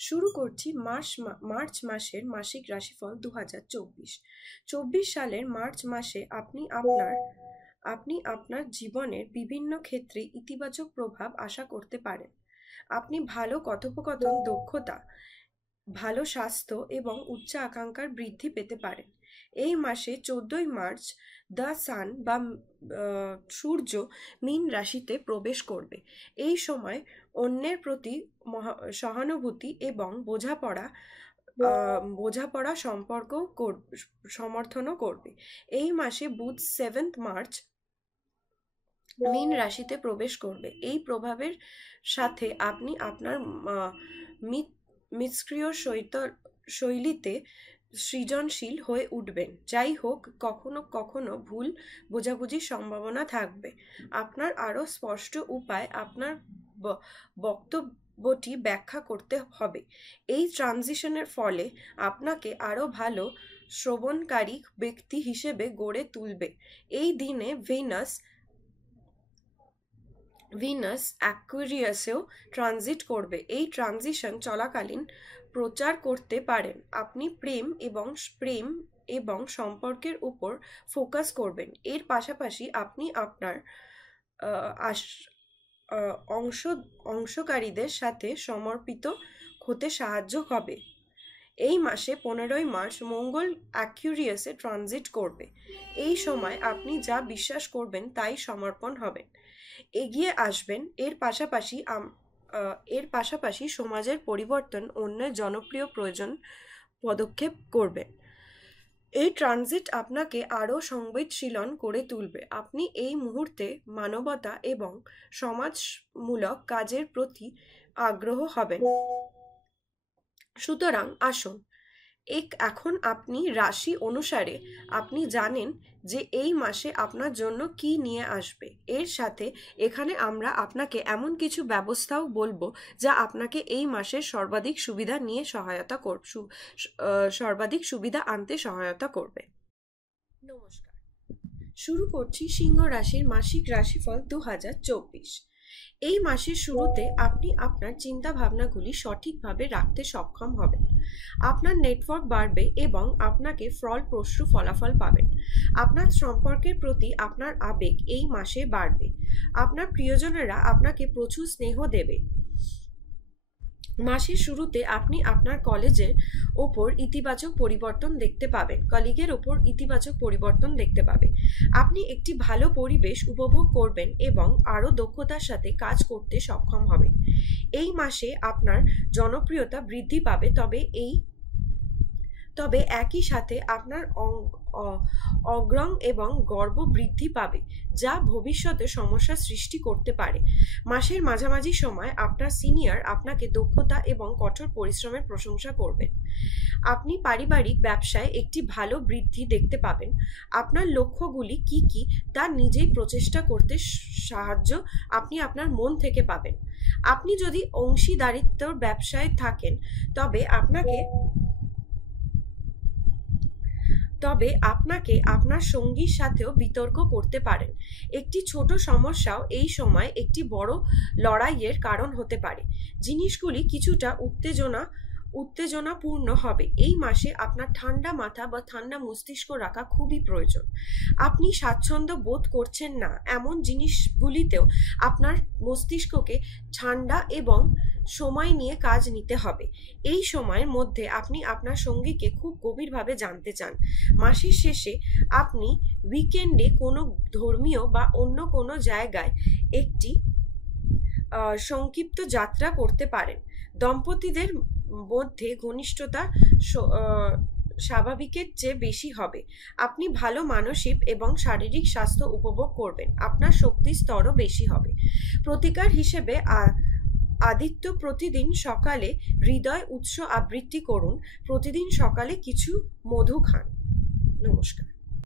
শুরু করছি মার্চ মাসের মাসিক রাশিফল 2024 সালের মার্চ মাসে আপনি আপনার জীবনের বিভিন্ন ক্ষেত্রে ইতিবাচক প্রভাব আশা করতে পারেন। আপনি ভালো কথোপকথন দক্ষতা, ভালো স্বাস্থ্য এবং উচ্চ আকাঙ্ক্ষার বৃদ্ধি পেতে পারেন। এই মাসে 14ই মার্চ দ্য সান বা সূর্য মীন রাশিতে প্রবেশ করবে। এই সময় অন্যের প্রতি সহানুভূতি এবং বোঝাপড়া সম্পর্ক সমর্থনও করবে। এই মাসে বুধ 7th মার্চ মীন রাশিতে প্রবেশ করবে। এই প্রভাবের সাথে আপনি আপনার মিতস্ক্রিয় শৈলীতে সৃজনশীল হয়ে উঠবেন। যাই হোক, কখনো কখনো ভুল বোঝাবুঝির সম্ভাবনা থাকবে। আপনার আরও স্পষ্ট উপায় আপনার বক্তব্যটি ব্যাখ্যা করতে হবে। এই ট্রানজিশনের ফলে আপনাকে আরও ভালো শ্রবণকারী ব্যক্তি হিসেবে গড়ে তুলবে। এই দিনে ভিনাস অ্যাকুয়ারিয়াসেও ট্রানজিট করবে। এই ট্রানজিশন চলাকালীন প্রচার করতে পারেন আপনি প্রেম এবং সম্পর্কের উপর ফোকাস করবেন। এর পাশাপাশি আপনি আপনার অংশকারীদের সাথে সমর্পিত হতে সাহায্য হবে। এই মাসে 15ই মার্চ মঙ্গল অ্যাকুয়ারিয়াসে ট্রানজিট করবে। এই সময় আপনি যা বিশ্বাস করবেন তাই সমর্পণ হবেন, এগিয়ে আসবেন। এর পাশাপাশি সমাজের পরিবর্তন অন্যের জনপ্রিয় প্রয়োজন পদক্ষেপ করবেন। এই ট্রানজিট আপনাকে আরও সংবেদনশীল করে তুলবে। আপনি এই মুহূর্তে মানবতা এবং সমাজমূলক কাজের প্রতি আগ্রহ হবেন। সুতরাং আসুন, এখন আপনি রাশি অনুসারে আপনি জানেন যে এই মাসে আপনার জন্য কি নিয়ে আসবে। এর সাথে এখানে আমরা আপনাকে এমন কিছু ব্যবস্থাও বলবো যা আপনাকে এই মাসের সর্বাধিক সুবিধা আনতে সহায়তা করবে। নমস্কার, শুরু করছি সিংহ রাশির মাসিক রাশিফল 2024। এই মাসের শুরুতে আপনি আপনার চিন্তা ভাবনাগুলি সঠিকভাবে রাখতে সক্ষম হবেন। আপনার নেটওয়ার্ক বাড়বে এবং আপনাকে ফলপ্রসূ ফলাফল পাবেন। আপনার সম্পর্কের প্রতি আপনার আবেগ এই মাসে বাড়বে। আপনার প্রিয়জনেরা আপনাকে প্রচুর স্নেহ দেবে। মাসের শুরুতে আপনি আপনার কলিগের ওপর ইতিবাচক পরিবর্তন দেখতে পাবেন। আপনি একটি ভালো পরিবেশ উপভোগ করবেন এবং আরও দক্ষতার সাথে কাজ করতে সক্ষম হবেন। এই মাসে আপনার জনপ্রিয়তা বৃদ্ধি পাবে, তবে একই সাথে আপনার অগ্রম এবং গর্ব বৃদ্ধি পাবে, যা ভবিষ্যতে সমস্যা সৃষ্টি করতে পারে। মাসের মাঝামাঝি সময় আপনার সিনিয়র আপনাকে দক্ষতা এবং কঠোর পরিশ্রমের প্রশংসা করবেন। আপনি পারিবারিক ব্যবসায় একটি ভালো বৃদ্ধি দেখতে পাবেন। আপনার লক্ষ্যগুলি কি তা নিজেই প্রচেষ্টা করতে সাহায্য আপনি আপনার মন থেকে পাবেন। আপনি যদি অংশীদারিত্বর ব্যবসায় থাকেন তবে আপনাকে আপনার সঙ্গীর সাথেও বিতর্ক করতে পারেন। একটি ছোট সমস্যাও এই সময় একটি বড় লড়াইয়ের কারণ হতে পারে। জিনিসগুলি কিছুটা উত্তেজনাপূর্ণ হবে। এই মাসে আপনার ঠান্ডা মাথা বা ঠান্ডা মস্তিষ্ক রাখা খুবই প্রয়োজন। আপনি স্বাচ্ছন্দ্য বোধ করছেন না এমন জিনিসগুলিতেও আপনার মস্তিষ্ককে ঠান্ডা এবং সময় নিয়ে কাজ নিতে হবে। এই সময়ের মধ্যে আপনি আপনার সঙ্গীকে খুব গভীরভাবে জানতে চান। মাসের শেষে আপনি উইকেন্ডে কোনো ধর্মীয় বা অন্য কোনো জায়গায় একটি সংক্ষিপ্ত যাত্রা করতে পারেন। দম্পতিদের মধ্যে ঘনিষ্ঠতা স্বাভাবিকের চেয়ে বেশি হবে। আপনি ভালো মানসিক এবং শারীরিক স্বাস্থ্য উপভোগ করবেন। আপনার শক্তির স্তরও বেশি হবে। প্রতিকার হিসেবে আদিত্য প্রতিদিন সকালে হৃদয় উৎস আবৃত্তি করুন। প্রতিদিন সকালে কিছু মধু খান। নমস্কার।